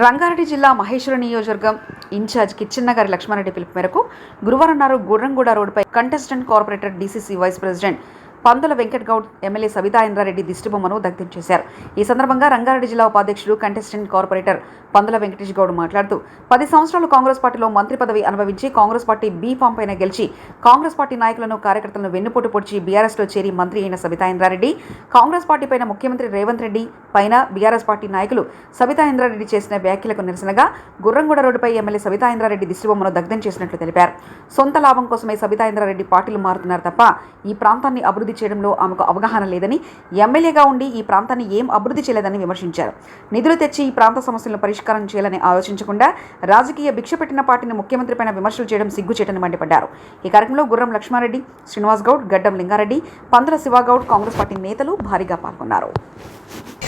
రంగారెడ్డి జిల్లా మహేశ్వరం నియోజకవర్గం ఇన్ఛార్జ్ కిచ్చెన్నగారి లక్ష్మారెడ్డి పిలుపు మేరకు గురువారం నాడు గుర్రంగూడ రోడ్డుపై contestant corporator DCC vice president Pandula Venkat Goud MLA Sabitha Indra Reddy దిష్టిబొమ్మను దగ్ధం చేశారు. ఈ సందర్భంగా రంగారెడ్డి జిల్లా ఉపాధ్యక్షుడు కంటెస్టెంట్ కార్పొరేటర్ పందుల వెంకటేష్ గౌడ్ మాట్లాడుతూ 10 సంవత్సరాలు కాంగ్రెస్ పార్టీలో మంత్రి పదవి అనుభవించి కాంగ్రెస్ పార్టీ బీ ఫామ్ పైన గెలిచి కాంగ్రెస్ పార్టీ నాయకులను కార్యకర్తలను వెన్నుపోటు పొడిచి బీఆర్ఎస్లో చేరి మంత్రి అయిన సబితా ఇంద్రారెడ్డి కాంగ్రెస్ పార్టీ పైన ముఖ్యమంత్రి రేవంత్ రెడ్డి పైన బీఆర్ఎస్ పార్టీ నాయకులు సబితా ఇంద్రారెడ్డి చేసిన వ్యాఖ్యలకు నిరసనగా గుర్రంగూడ రోడ్డుపై ఎమ్మెల్యే సబితా ఇంద్రారెడ్డి దిష్టిబొమ్మను దగ్ధం చేసినట్లు తెలిపారు. సొంత లాభం కోసమే సబితా ఇంద్రారెడ్డి పార్టీలు మారుతున్నారు తప్ప ఈ ప్రాంతాన్ని అభివృద్ధి చేయడంలో ఆమెకు అవగాహన లేదని, ఎమ్మెల్యేగా ఉండి ఈ ప్రాంతాన్ని ఏం అభివృద్ధి చేయలేదని విమర్శించారు. నిధులు తెచ్చి ఈ ప్రాంత సమస్యలను పరిష్కారం చేయాలని ఆలోచించకుండా రాజకీయ భిక్ష పెట్టిన పార్టీని ముఖ్యమంత్రి పైన విమర్శలు చేయడం సిగ్గుచేటని మండిపడ్డారు. ఈ కార్యక్రమంలో గుర్రం లక్ష్మారెడ్డి, శ్రీనివాస్ గౌడ్, గడ్డం లింగారెడ్డి, పందుల శివగౌడ్, కాంగ్రెస్ పార్టీ నేతలు భారీగా పాల్గొన్నారు.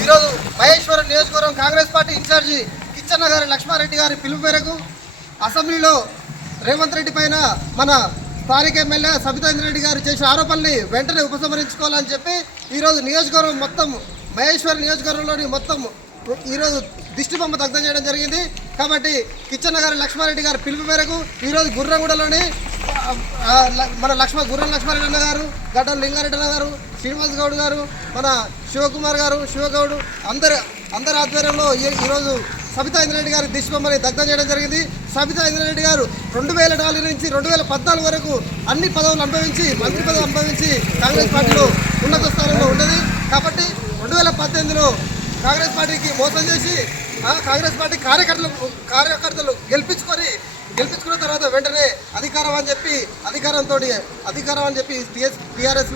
ఈరోజు మహేశ్వరం నియోజకవర్గం కాంగ్రెస్ పార్టీ ఇన్ఛార్జి కిచ్చెన్నగారి లక్ష్మారెడ్డి గారి పిలుపు మేరకు అసెంబ్లీలో రేవంత్ రెడ్డి పైన మన స్థానిక ఎమ్మెల్యే సబితా ఇంద్రారెడ్డి గారు చేసిన ఆరోపణల్ని వెంటనే ఉపసంహరించుకోవాలని చెప్పి ఈరోజు నియోజకవర్గం మొత్తం మహేశ్వరం నియోజకవర్గంలోని మొత్తం ఈరోజు దిష్టిబొమ్మ దగ్ధం చేయడం జరిగింది. కాబట్టి కిచ్చెన్నగారి లక్ష్మారెడ్డి గారి పిలుపు మేరకు ఈరోజు గుర్రంగూడలోని మన గుర్రం లక్ష్మారెడ్డి అన్న గారు, గడ్డం లింగారెడ్డి అన్న గారు, శ్రీనివాస్ గౌడ్ గారు, మన శివకుమార్ గారు, శివగౌడ్ అందరి ఆధ్వర్యంలో ఈరోజు సబితా ఇంద్రారెడ్డి గారి దిష్టిబొమ్మని దగ్ధం చేయడం జరిగింది. సబితా ఇంద్రారెడ్డి గారు 2004 నుంచి 2014 వరకు అన్ని పదవులు అనుభవించి, మంత్రి పదవి అనుభవించి కాంగ్రెస్ పార్టీలో ఉన్నత స్థానంలో ఉండేది. కాబట్టి 2018లో కాంగ్రెస్ పార్టీకి మోసం చేసి కాంగ్రెస్ పార్టీ కార్యకర్తలు గెలిపించుకున్న తర్వాత వెంటనే అధికారం అని చెప్పి బీఆర్ఎస్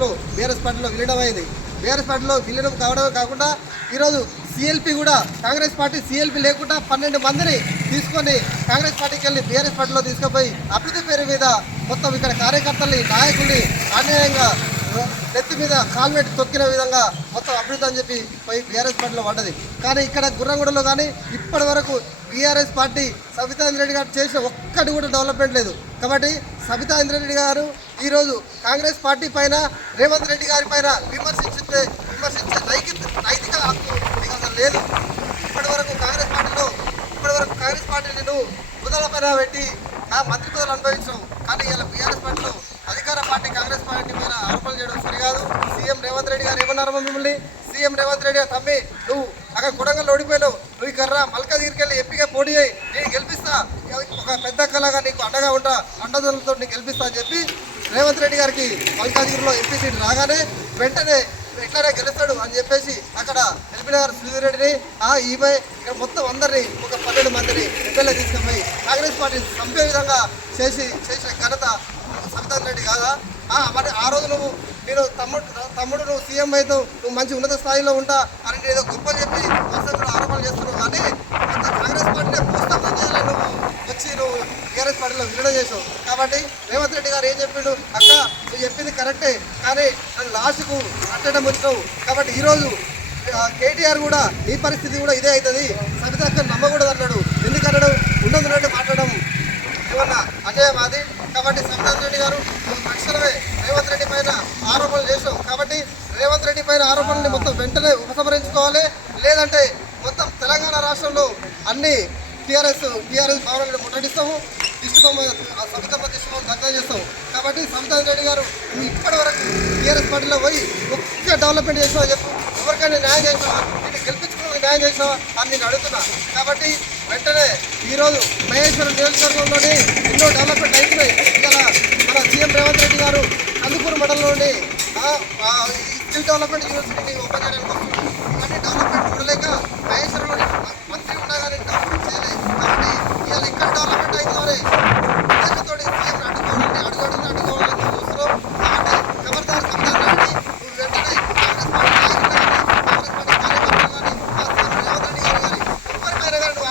పార్టీలో విలీనమైంది. బీఆర్ఎస్ పార్టీలో విలీనం కావడమే కాకుండా ఈరోజు సిఎల్పి కూడా కాంగ్రెస్ పార్టీ సిఎల్పి లేకుండా 12 మందిని తీసుకొని కాంగ్రెస్ పార్టీకి వెళ్ళి బీఆర్ఎస్ పార్టీలో తీసుకుపోయి అభివృద్ధి పేరు మీద మొత్తం ఇక్కడ కార్యకర్తల్ని, నాయకుల్ని అన్యాయంగా నెత్తి మీద కాల్మెట్ తొక్కిన విధంగా మొత్తం అభివృద్ధి అని చెప్పి పోయి బీఆర్ఎస్ పార్టీలో పడ్డది. కానీ ఇక్కడ గుర్రంగూడలో కానీ ఇప్పటి వరకు బీఆర్ఎస్ పార్టీ సబితా ఇంద్రారెడ్డి గారు చేసిన ఒక్కటి కూడా డెవలప్మెంట్ లేదు. కాబట్టి సబితా ఇంద్రారెడ్డి గారు ఈరోజు కాంగ్రెస్ పార్టీ పైన, రేవంత్ రెడ్డి గారి పైన విమర్శించే నైతిక హక్కు మీకు అసలు లేదు. ఇప్పటి వరకు కాంగ్రెస్ పార్టీని నువ్వు బుధల పైన పెట్టి మంత్రి పదవులు అనుభవించడం. కానీ ఇలా బీఆర్ఎస్ పార్టీలో అధికార పార్టీ కాంగ్రెస్ పార్టీ పైన ఆరోపణలు చేయడం సరికాదు. సీఎం రేవంత్ రెడ్డి గారు ఏమన్నారు మిమ్మల్ని? సీఎం రేవంత్ రెడ్డి గారు తమ్మి నువ్వు అక్కడ కొడంగల్లో ఓడిపోయావు, నువ్వు ఇక్కడ మల్కాజ్గిరికి వెళ్ళి ఎంపీగా పోటీ చేయి, నేను గెలిపిస్తా, ఒక పెద్ద కళగా నీకు అండగా ఉంటా, అండదండలతో నీకు గెలిపిస్తా అని చెప్పి రేవంత్ రెడ్డి గారికి మల్కాజ్గిరిలో ఎంపీ సీట్ రాగానే వెంటనే ఎట్లానే గెలుస్తాడు అని చెప్పేసి అక్కడ ఎల్బీనగర్ సుధీరెడ్డిని ఈమె ఇక్కడ మొత్తం అందరినీ ఒక 12 మందిని ఎమ్మెల్యే తీసుకుపోయి కాంగ్రెస్ పార్టీ చంపే విధంగా చేసిన ఘనత సబితా రెడ్డి కాదా? మరి ఆ రోజు నేను తమ్ముడు నువ్వు సీఎం అవుతావు, నువ్వు మంచి ఉన్నత స్థాయిలో ఉంటా అని నేను ఏదో గొప్ప చెప్పి అసెంబ్లీలో ఆరోపణలు చేస్తున్నావు. కానీ కాంగ్రెస్ పార్టీనే పుస్తకం చేయాలని నువ్వు వచ్చి నువ్వు బీఆర్ఎస్ పార్టీలో విలీనం చేసావు. కాబట్టి రేవంత్ రెడ్డి గారు ఏం చెప్పిండు? అక్క నువ్వు చెప్పింది కరెక్టే, కానీ నన్ను లాస్ట్కు అట్టడం వచ్చినావు. కాబట్టి ఈరోజు కేటీఆర్ కూడా నీ పరిస్థితి కూడా ఇదే అవుతుంది, సబితా అక్క నమ్మకూడదు అన్నాడు. ఎందుకన్నాడు? ఉండదున్నట్టు మాట్లాడడం ఏమన్నా అన్యాయం అది. కాబట్టి సబితా రెడ్డి గారు తక్షణమే రేవంత్ రెడ్డి పైన ఆరోపణలు చేసాం. కాబట్టి రేవంత్ రెడ్డి పైన ఆరోపణల్ని మొత్తం వెంటనే ఉపసంహరించుకోవాలి. లేదంటే మొత్తం తెలంగాణ రాష్ట్రంలో అన్ని టీఆర్ఎస్ భవనాలను ముట్టడిస్తాము, సబితమ్మ దిష్టిబొమ్మ దగ్ధం చేస్తాము. కాబట్టి సబితా రెడ్డి గారు నువ్వు ఇప్పటి వరకు టీఆర్ఎస్ పార్టీలో పోయి ఒక్క డెవలప్మెంట్ చేసావా చెప్పు? ఎవరికైనా న్యాయం చేసావా? నేను గెలిపించుకుని న్యాయం చేసావా అని నేను అడుగుతున్నా. కాబట్టి వెంటనే ఈరోజు మహేశ్వరం నియోజకవర్గంలోని ఎన్నో డెవలప్మెంట్ అవుతున్నాయి. ఇలా మన సీఎం రేవంత్ రెడ్డి గారు కందుకూరు మండలంలోని స్కిల్ డెవలప్మెంట్ యూనివర్సిటీని ఓపెన్ చేయడానికి వస్తున్నారు. ఇవన్నీ డెవలప్మెంట్ చూడలేక మహేశ్వరంలోని మంత్రి ఉన్నా కానీ డెవలప్మెంట్ చేయలేదు. కాబట్టి ఇవాళ ఇక్కడ డెవలప్మెంట్ అవుతుందని ఉద్దేశంతో సీఎం అడ్డుకోవాలని చూస్తున్నాం. కాబట్టి ఖబర్దార్ సబితా రెడ్డి, నువ్వు వెంటనే కాంగ్రెస్ పార్టీ నాయకులు కానీ, కాంగ్రెస్ పార్టీ కార్యకర్తలు కానీ, సీఎం రేవంత్ రెడ్డి గారు కానీ ఎవరిపైన కానీ నువ్వు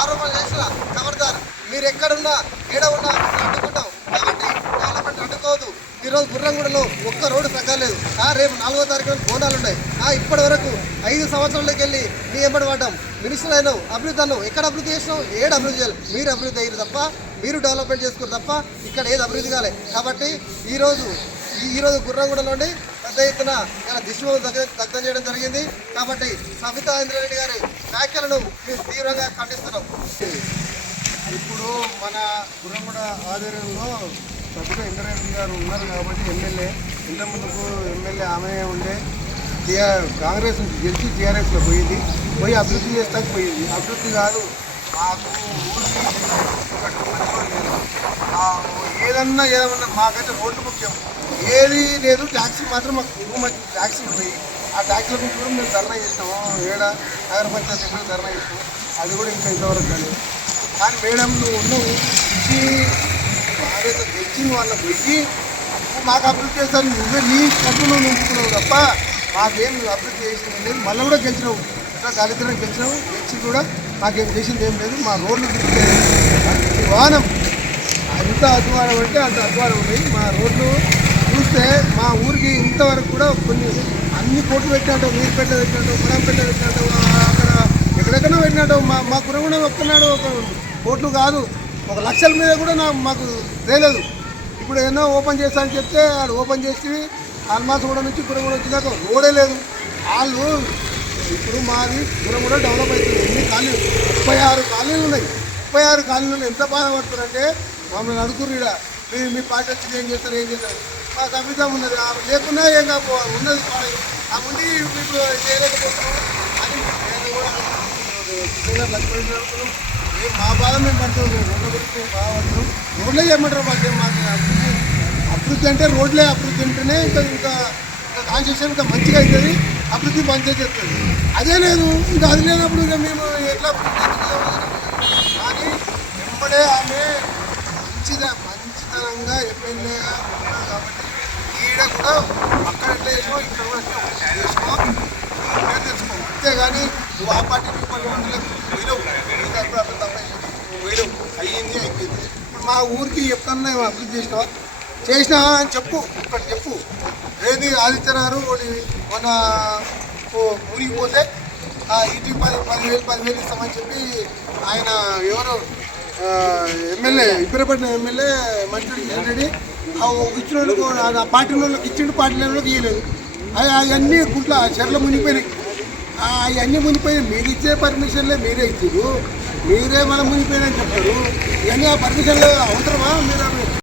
ఆరోపణలు చేసిన ఖబర్దార్. మీరు ఎక్కడున్నా ఏడ ఉన్నా అడ్డుకుంటాం. కాబట్టి డెవలప్మెంట్ అడ్డుకోవద్దు. ఈరోజు గుర్రంగూడలో ఒక్క రోడ్డు తగ్గలేదు. రేపు 4వ తారీఖున బోనాలు ఉన్నాయి. ఇప్పటి వరకు 5 సంవత్సరాలకి వెళ్ళి నీ ఎంబడి పడ్డాం, మినిస్టర్ అయినావు, అభివృద్ధి అన్నావు. ఎక్కడ అభివృద్ధి చేసినావు? ఏడు అభివృద్ధి చేయాలి. మీరు అభివృద్ధి అయ్యారు తప్ప, మీరు డెవలప్మెంట్ చేసుకోరు తప్ప ఇక్కడ ఏది అభివృద్ధి కాలే. కాబట్టి ఈరోజు గుర్రంగూడలోని పెద్ద ఎత్తున ఇలా దిశలో దగ్ధం చేయడం జరిగింది. కాబట్టి సబితా ఇంద్రారెడ్డి గారి వ్యాఖ్యలను మేము తీవ్రంగా ఖండిస్తున్నాం. ఇప్పుడు మన గుర్రంగూడ ఆధ్వర్యంలో సబితా ఇంద్రారెడ్డి గారు ఉన్నారు కాబట్టి ఎమ్మెల్యే ఇంతకుముందుకు ఎమ్మెల్యే ఆమె ఉండే కాంగ్రెస్ నుంచి గెలిచి టీఆర్ఎస్లో పోయి అభివృద్ధి చేస్తానికి పోయింది. అభివృద్ధి కాదు, మాకు ఊరికి ఏదన్నా మాకైతే రోడ్లు ముఖ్యం, ఏది లేదు. ట్యాక్సీ మాత్రం మాకు ట్యాక్సీలు పోయి ఆ ట్యాక్సీల గురించి కూడా మేము ధర్నా చేసినాము. నగర పంచాయతీ ఎక్కడ ధర్నా చేసినాము, అది కూడా ఇంకా ఇంతవరకు కానీ. కానీ మేడం నువ్వు ఉన్నావు ఇచ్చి ఆవేశ గెలిచిన వాళ్ళ పోయి మాకు అభివృద్ధి చేస్తాను, నువ్వే నీ కట్టులో నింపుకున్నావు తప్ప మాకేం అభివృద్ధి చేసింది లేదు. మళ్ళీ కూడా గెలిచినావు, ఇట్లా దళితులను గెలిచి కూడా మాకేం చేసింది ఏం లేదు. మా రోడ్లు వాహనం ఎంత అధ్వానం అంటే అంత అధ్వానం ఉన్నాయి. మా రోడ్లు చూస్తే మా ఊరికి ఇంతవరకు కూడా కొన్ని అన్ని కోట్లు పెట్టినట్టు, నీరు పెట్ట పెట్టినట్టు, పొలం పెట్ట పెట్టినట్టు, అక్కడ ఎక్కడెక్కడో పెట్టినట్టు మా గురంగూడ ఒక్కనాడు ఒక కోట్లు కాదు, 1 లక్షల మీద కూడా మాకు తేలేదు. ఇప్పుడు ఎన్నో ఓపెన్ చేస్తా అని చెప్తే వాళ్ళు ఓపెన్ చేసి ఆల్మాసగూడ నుంచి గురంగూడ వచ్చినాక రోడే లేదు. వాళ్ళు ఇప్పుడు మాది గురంగూడ డెవలప్ అవుతుంది. ఎన్ని కాలనీలు 36 కాలనీలు ఉన్నాయి. 36 కాలనీలు ఎంత బాధపడుతున్నారంటే మమ్మల్ని అడుగురు ఇక్కడ మీ పార్టీ వచ్చి ఏం చేస్తారు. మాకు అభిప్రాయం ఉన్నది, లేకున్నా ఏం కాకపోవాలి ఉన్నది ఆ ఉండి ఇప్పుడు చేయలేకపోతున్నాం అని నేను కూడా లక్ష్మీ జరుగుతున్నాం. మా బాధ మేము పడుతున్నాం, రోడ్ల గురించి బాగా పడుతున్నాం. రోడ్లే చేయమంటారు మాకు అభివృద్ధి అంటే రోడ్లే అభివృద్ధి ఉంటేనే ఇంకా కాన్స్టిట్యూషన్ ఇంకా మంచిగా అవుతుంది, అభివృద్ధి మంచిగా చేస్తుంది. అదే లేదు, ఇంకా అది లేనప్పుడు ఇక మేము ఎట్లా కానీ వెంబడే ఆమె మంచితనంగా ఎమ్మెల్యేగా ఉన్నారు కాబట్టి ఈడ కూడా అక్కడ ఎట్లా చేసుకో ఇక్కడ కూడా చేసుకో తెలుసుకో. అంతేగాని నువ్వు ఆ పార్టీ ఈ పార్టీ వంటలకు పోయినావు, పోయినావు అయ్యింది అయిపోయింది. ఇప్పుడు మా ఊరికి ఎప్పుడన్నా అభివృద్ధి చేసినా అని చెప్పు, ఒక్కటి చెప్పు. ఏది ఆదిత్యనారు మన ఊరికిపోతే ఇంటికి 10,000 ఇస్తామని చెప్పి ఆయన ఎవరు ఎమ్మెల్యే ఇబ్రపట్నం ఎమ్మెల్యే మంత్రి రెడ్డి ఇచ్చిన వాళ్ళకు పార్టీ వాళ్ళకి ఇచ్చిండు, పార్టీ వాళ్ళకి ఇవ్వలేదు. అవన్నీ గుంట్ల చెర్ల మునిగిపోయినాయి. అవన్నీ మునిగిపోయినాయి. మీరు ఇచ్చే పర్మిషన్లే మీరే ఇచ్చారు, మీరే మనం మునిగిపోయినాయని చెప్తారు. ఇవన్నీ ఆ పర్మిషన్లు అవసరమా? మీరు